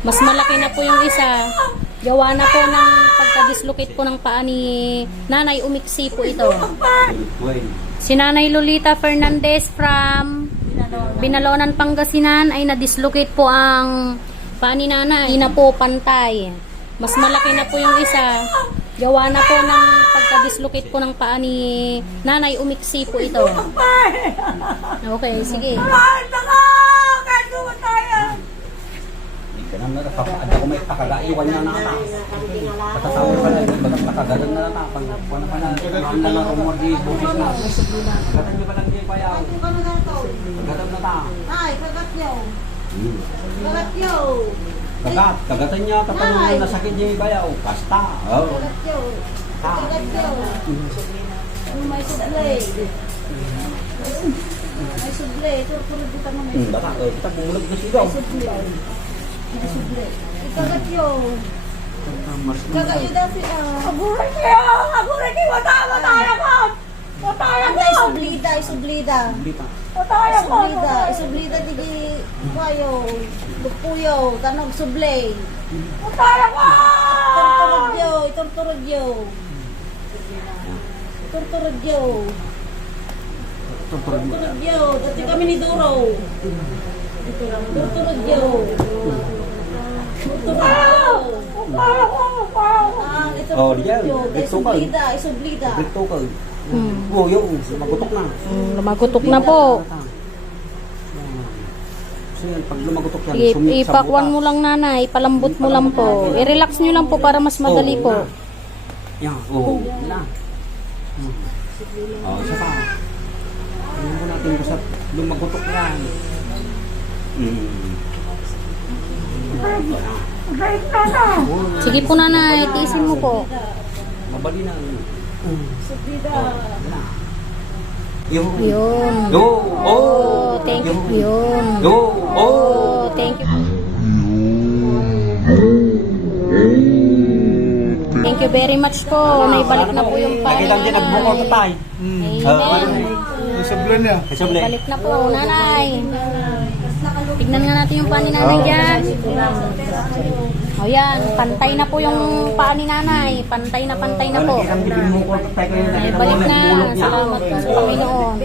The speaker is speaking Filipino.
Mas malaki na po yung isa. Gawa na po ng pagka-dislocate po ng paa ni Nanay, umiksi po ito. Si Nanay Lolita Fernandez from Binalonan, Pangasinan ay na-dislocate po ang paa ni Nanay. Hindi na po pantay. Mas malaki na po yung isa. Gawa na po ng pagka-dislocate po ng paa ni Nanay, umiksi po ito. Okay, sige. Ganun na kapag ako may pakagaiwan na nata. Katatawin pa na, bagat nakagalan na nata. Pag wala pa na, ang lang ako mo di busis na. Gatan nyo pa lang di payaw. Gatan na ta. Ay, kagat yaw. Kagat yaw. Kagatan niya, katanong na nasakit niya yung bayaw. Kasta. Kagat yaw. Kagat yaw. May sublay. May sublay. Turturod kita mo may sublay. Baka, kita bumulag na sigaw. May sublay. May sublay. Kagat yaw. Kagat yaw dati. Aguray kayo! Aguray kayo! Mataya ka! Mataya ka! Isublida, isublida. Mataya ka! Isublida, isublida digi kayo. Lupuyo, tanog sublay. Mataya ka! Turturod yaw, iturturod yaw. Turturod yaw. Turturod yaw. Dati kami ni Duro. Turturod yaw. Turturod yaw. Oh, diyan. Isublida, isublida. Brito ka. Oh, yung lumagutok na. Lumagutok na po. So yan, pag lumagutok yan, Sige, sumit sa ipakwan butas. mo lang, Nanay. Palambot mo lang po. I-relax nyo lang po para mas madali po. Yan, oo. Na. Oh, isa pa. Tingnan mo natin kung sa lumagutok yan. Sige po, Nanay. Tiisin mo po. Mabali na. Sublida. Yung. Yun. Yo. Oh, thank you. Yun. Yo. Oh, thank you. Thank you very much po. Naibalik na po yung paa ni Nakita din nagbukol ka Nanay. tayo. Amen. Sablon niya. Sablay. Balik na po, Nanay. Tignan nga natin yung paa ni Nanay dyan. O yan, pantay na po yung paa ni Nanay. Pantay na po. Nakita din bukol ka tayo. Balik na. Salamat po sa Panginoon.